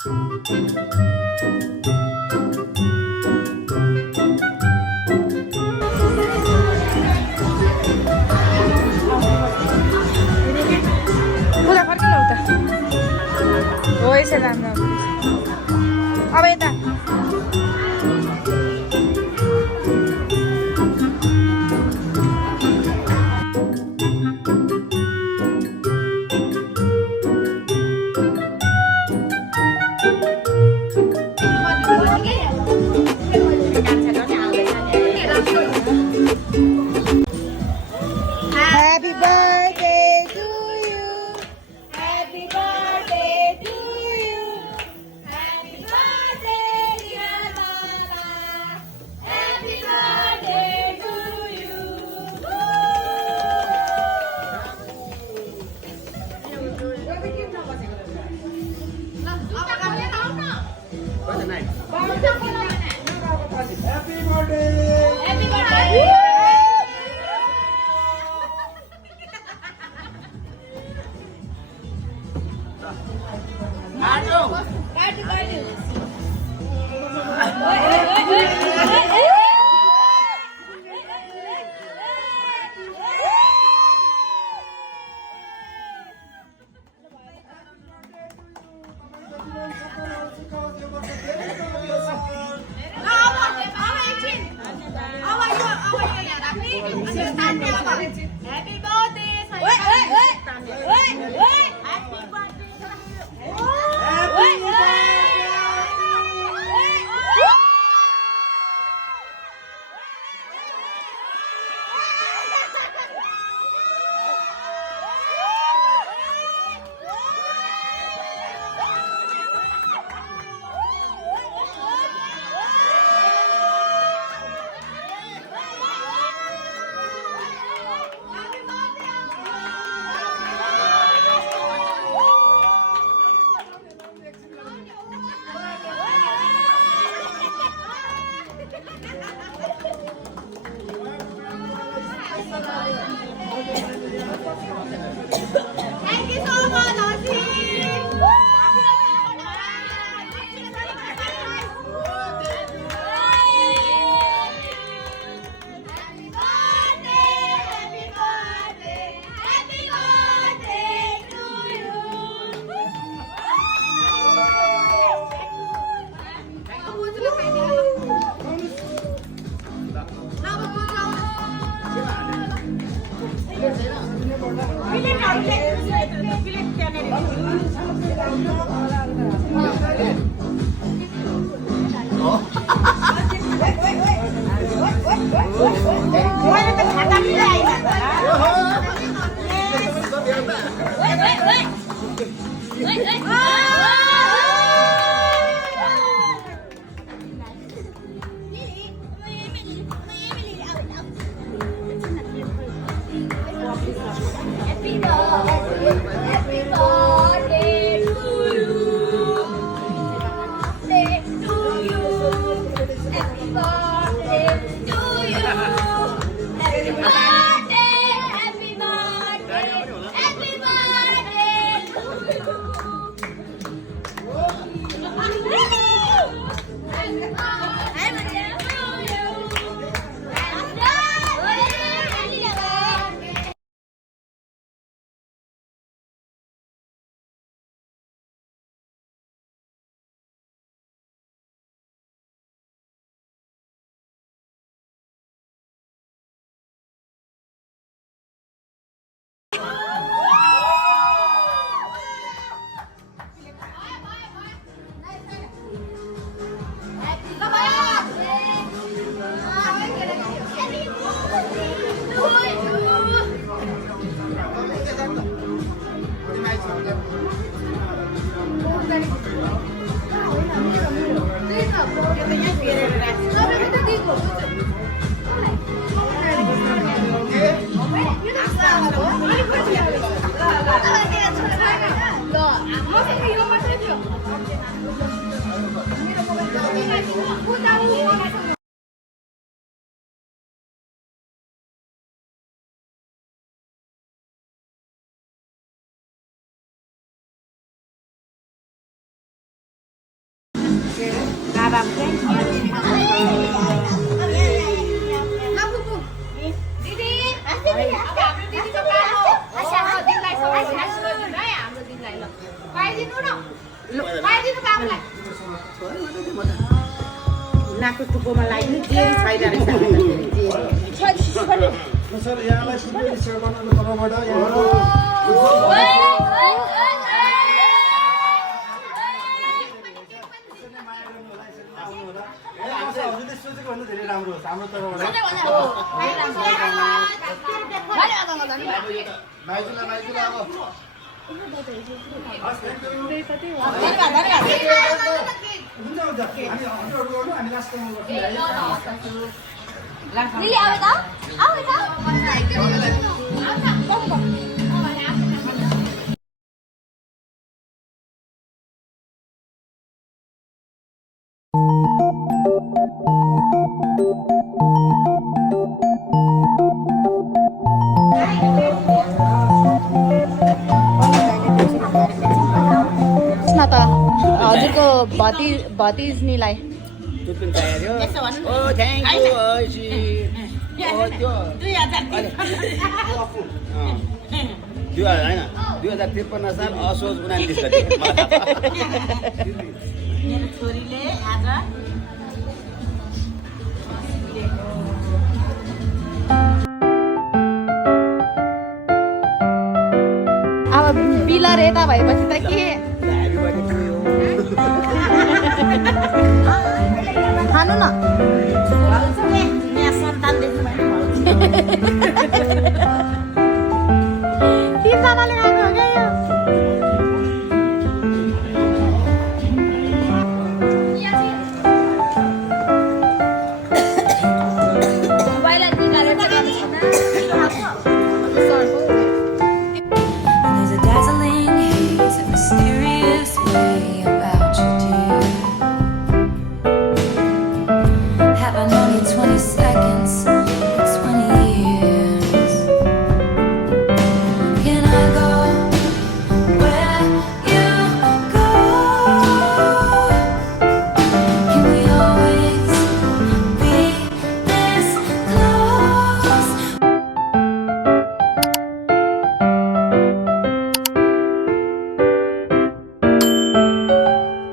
पूजा फर्किन उता हो यसै राम्रो अब यता Happy birthday to you. Happy birthday to you. Happy birthday, dear Mama. Happy birthday to you. Happy birthday. Happy birthday. Happy Thank you so much, बाबा thank you दिदी अब हाम्रो दिदीको काम हो दिदीलाई सबै ध्यान गरिदिनु है हाम्रो दिदीलाई ल खुवाइदिनु न खुवाइदिनु बाबुलाई नाकको टुप्पोमा लाग्ने जे छैन रहेछ सर यहाँलाई सुन्नु सेवा गर्नु तर्फबाट यहाँको हजुरले सोचेको भन्दा धेरै राम्रो होस् हाम्रो तर्फबाट भाइजुलाई अब हुन्छ हुन्छ हामी हजुरहरू गर्नु हामी लास्ट टाइम गर्छौँ दिदी आऊ त आऊ त हजुरको भतिजनीलाई टुप्पिन तयारी हो थ्याङ्क यू त्यो 2053 साल असोज 29 गते मेरो छोरीले आज अब पिलर यता भएपछि त के खानु न यहाँ सन्तान देख्नु